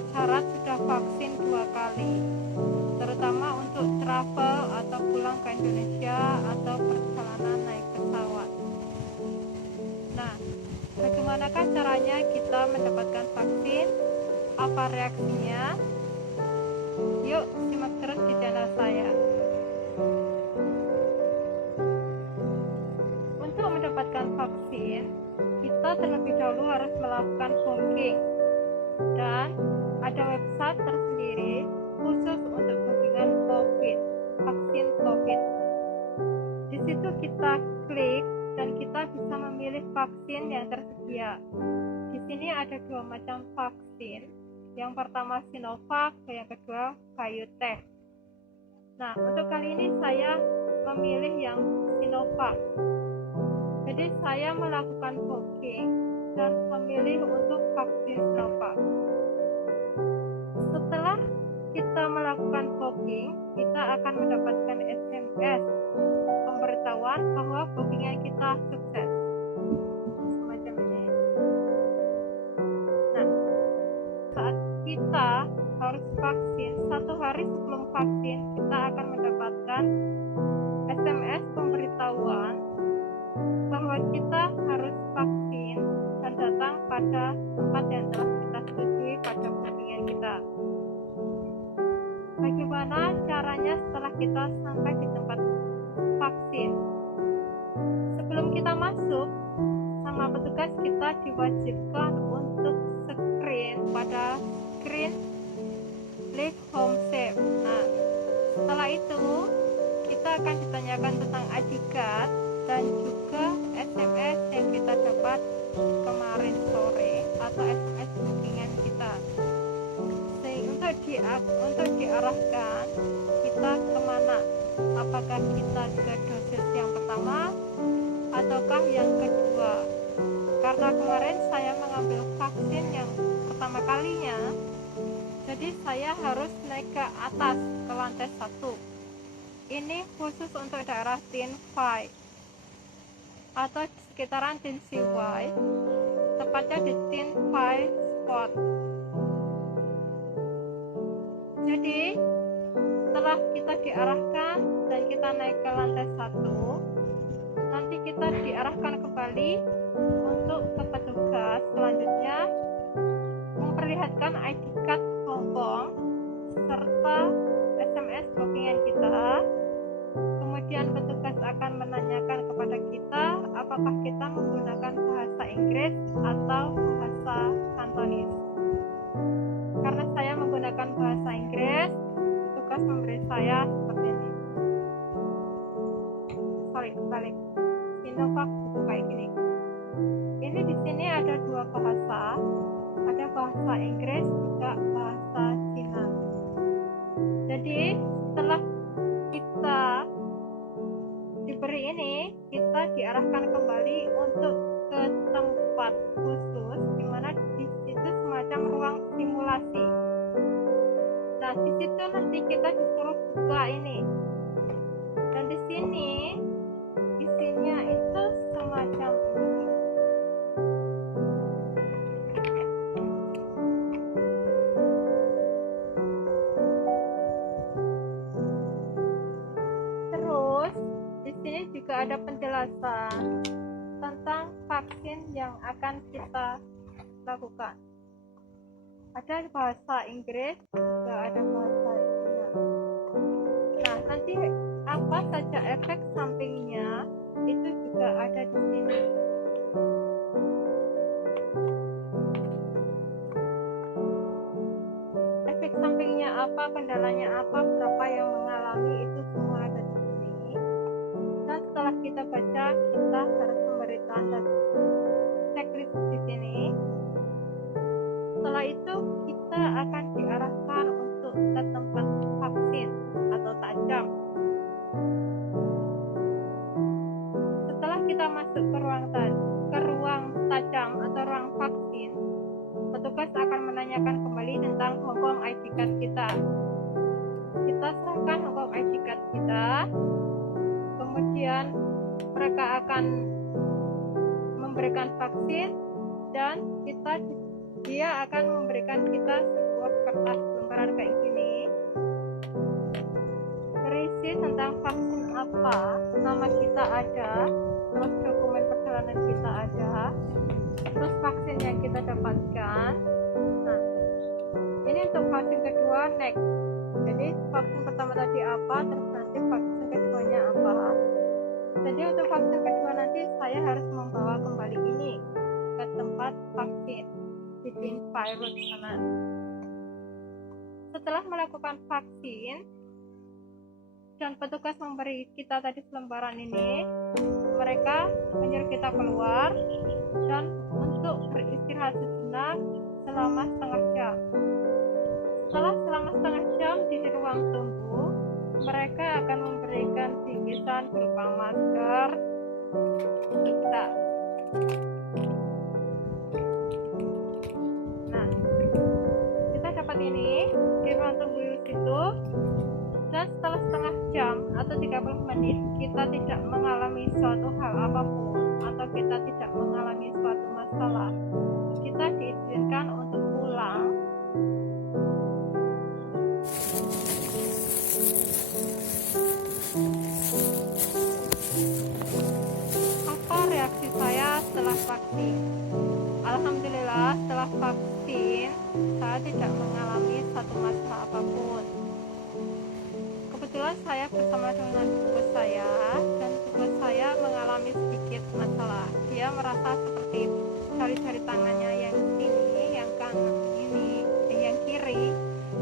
syarat-syarat sudah vaksin 2 kali, terutama untuk travel atau pulang ke Indonesia atau perjalanan naik pesawat. Nah, bagaimanakah caranya kita mendapatkan vaksin? Apa reaksinya? Yuk simak terus di channel saya. Untuk mendapatkan vaksin, kita terlebih dahulu harus melakukan booking, dan ada website tersendiri khusus untuk bookingan COVID, vaksin COVID. Di situ kita klik dan kita bisa memilih vaksin yang tersedia. Di sini ada 2 macam vaksin. Yang pertama Sinovac, yang kedua BioNTech. Nah, untuk kali ini saya memilih yang Sinovac. Jadi saya melakukan booking dan memilih untuk vaksin Sinovac. Setelah kita melakukan booking, kita akan mendapatkan SMS pemberitahuan bahwa bookingan kita sukses. Semacam ini. Nah, saat kita harus vaksin, 1 hari sebelum vaksin, kita akan mendapatkan SMS pemberitahuan bahwa kita harus vaksin dan datang pada tempat yang telah kita setujui pada bookingan kita. Bagaimana caranya setelah kita sampai di tempat vaksin? Sebelum kita masuk, sama petugas kita diwajibkan untuk screen pada screen Leave Home Safe. Nah, setelah itu kita akan ditanyakan tentang ID card dan juga SMS yang kita dapat kemarin sore atau SMS bookingan kita. Untuk diarahkan kita kemana, apakah kita ke dosis yang pertama ataukah yang kedua. Karena kemarin saya mengambil vaksin yang pertama kalinya, jadi saya harus naik ke atas, ke lantai 1. Ini khusus untuk daerah Tin 5 atau di sekitaran Tin CY, tepatnya di Tin 5 Spot. Jadi setelah kita diarahkan dan kita naik ke lantai 1, nanti kita diarahkan kembali untuk ke petugas selanjutnya memperlihatkan ID card Hongkong serta SMS bookingan kita. Kemudian petugas akan menanyakan kepada kita apakah kita menggunakan bahasa Inggris atau bahasa Kantonis. Karena saya menggunakan bahasa Inggris, petugas memberi saya seperti ini. Kebalik. Sinovac itu kayak gini. Ini di sini ada 2 bahasa, ada bahasa Inggris juga bahasa Cina. Jadi setelah kita diberi ini, kita diarahkan kembali untuk ke tempat khusus di mana di situ semacam ruang simulasi. Nah, di situ nanti kita disuruh buka ini. Dan di sini isinya itu semacam ini. Terus di sini juga ada penjelasan tentang vaksin yang akan kita lakukan. Ada bahasa Inggris, juga ada bahasa Cina. Nah, nanti apa saja efek sampingnya itu juga ada di sini. Efek sampingnya apa, kendalanya apa, berapa yang mengalami, itu semua ada di sini. Dan setelah kita baca, kita harus memberi tanda checklist di sini. Setelah itu kita akan diarahkan untuk ke tempat vaksin atau tajam. Setelah kita masuk ke ruang tajam atau ruang vaksin, petugas akan menanyakan kembali tentang Hongkong ID card kita. Kita serahkan Hongkong ID card kita, kemudian mereka akan memberikan vaksin dan dia akan memberikan kita sebuah kertas lembaran kayak gini, berisi tentang vaksin apa, nama kita ada, terus dokumen perjalanan kita ada, terus vaksin yang kita dapatkan. Nah, ini untuk vaksin kedua, next. Jadi vaksin pertama tadi apa, terus nanti vaksin keduanya apa. Jadi untuk vaksin kedua nanti saya harus membawa kembali ini ke tempat vaksin di tim virus sana. Setelah melakukan vaksin dan petugas memberi kita tadi selembaran ini, mereka menyuruh kita keluar dan untuk beristirahat sejenak selama setengah jam. Setelah selama setengah jam di ruang tunggu, mereka akan memberikan bingkisan berupa masker untuk kita. Nah, kita dapat ini di ruang tunggu itu, dan setelah setengah jam atau 30 menit kita tidak mengalami suatu hal apapun atau kita tidak mengalami suatu masalah, kita diizinkan untuk pulang. Apa reaksi saya setelah vaksin? Alhamdulillah, setelah vaksin saya tidak mengalami satu masalah apapun. Kebetulan saya bersama dengan bos saya, dan bos saya mengalami sedikit masalah. Dia merasa seperti jari-jari tangannya yang sini, yang kanan ini, yang kiri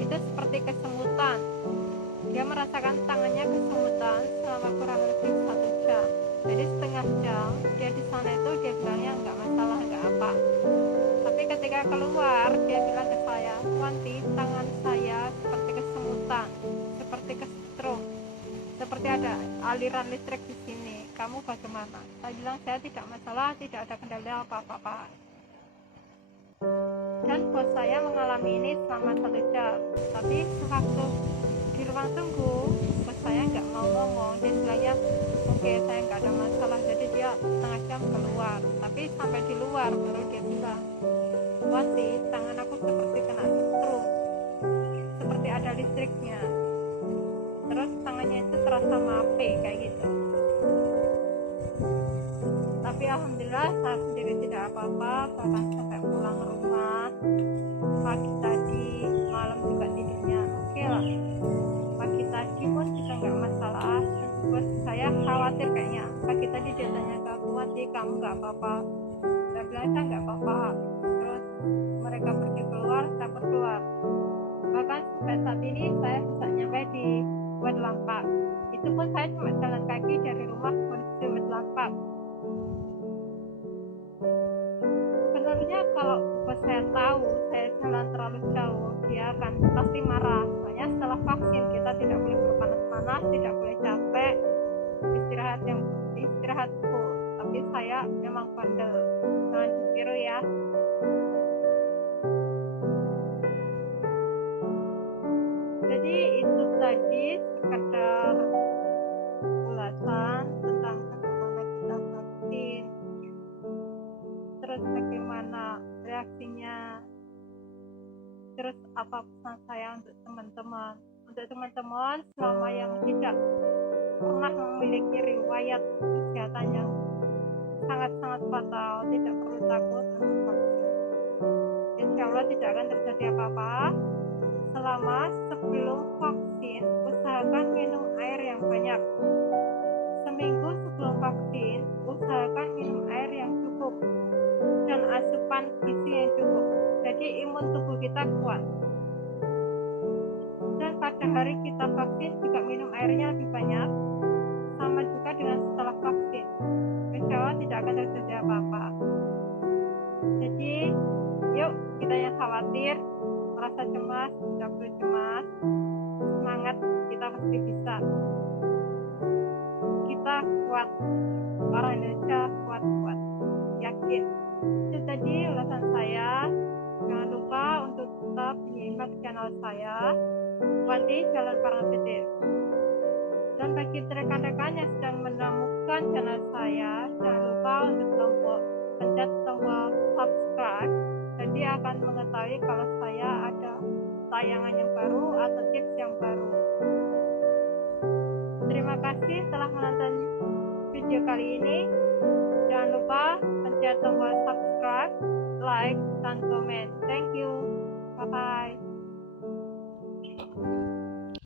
itu seperti kesemutan. Dia merasakan tangannya kesemutan selama kurang lebih 1 jam. Jadi setengah jam dia di sana itu dia bilangnya nggak masalah, nggak apa. Tapi ketika keluar dia bilang ke saya, "Wanti, tangan saya seperti kesemutan, seperti kesetrum, seperti ada aliran listrik di sini. Kamu bagaimana?" Saya bilang saya tidak masalah, tidak ada kendala apa-apa. Dan bos saya mengalami ini selama 1 jam. Tapi sewaktu di ruang tunggu, bos saya nggak mau ngomong. Dia bilangnya, "Oke, saya nggak ada masalah." Jadi dia setengah jam keluar. Tapi sampai di luar baru dia bilang, "Wanti, tangan aku seperti kena setrum, seperti ada listriknya. Terus tangannya itu terasa mape kayak gitu." Tapi alhamdulillah saya sendiri tidak apa-apa, bahkan sampai pulang rumah pagi tadi, malam juga tidurnya oke lah. Pagi tadi pun juga nggak masalah. Bos saya khawatir kayaknya. Pagi tadi dia tanya ke aku, "Wanti, kamu nggak apa-apa?" Saya bilang saya nggak apa-apa. Terus mereka pergi keluar, saya pun keluar. Bahkan sampai saat ini saya bisa nyampe di Wet Lampak. Itu pun saya cuma jalan kaki dari rumah menuju Wet Lampak. Sebenarnya kalau bos saya tahu saya jalan terlalu jauh, dia akan pasti marah. Soalnya setelah vaksin kita tidak boleh berpanas-panas, tidak boleh capek, istirahat full. Tapi saya memang bandel, jangan ditiru ya. Jadi itu tadi sekedar ulasan tentang bagaimana kita vaksin, terus bagaimana reaksinya, terus apa pesan saya untuk teman-teman. Untuk teman-teman selama yang tidak pernah memiliki riwayat kesehatan yang sangat-sangat fatal, tidak perlu takut untuk vaksin. Insya Allah tidak akan terjadi apa-apa. Selama sebelum vaksin, usahakan minum air yang banyak. Seminggu sebelum vaksin, usahakan minum air yang cukup dan asupan gizi yang cukup. Jadi imun tubuh kita kuat. Dan pada hari kita vaksin juga minum airnya lebih banyak. Sama juga dengan setelah vaksin. Insya Allah tidak akan terjadi apa-apa. Jadi yuk kita yang khawatir, merasa cemas, tidak perlu cemas. Semangat, kita pasti bisa. Kita kuat, orang Indonesia kuat-kuat, yakin. Itu tadi ulasan saya. Jangan lupa untuk tetap menyimak channel saya, Wanti Jalan Parangtritis. Dan bagi rekan-rekan yang sedang menemukan channel saya, jangan lupa untuk pencet tombol subscribe, jadi akan mengetahui kalau saya ada tayangan yang baru atau tips yang baru. Terima kasih telah menonton video kali ini. Jangan lupa pencet tombol subscribe, like, dan komen. Thank you.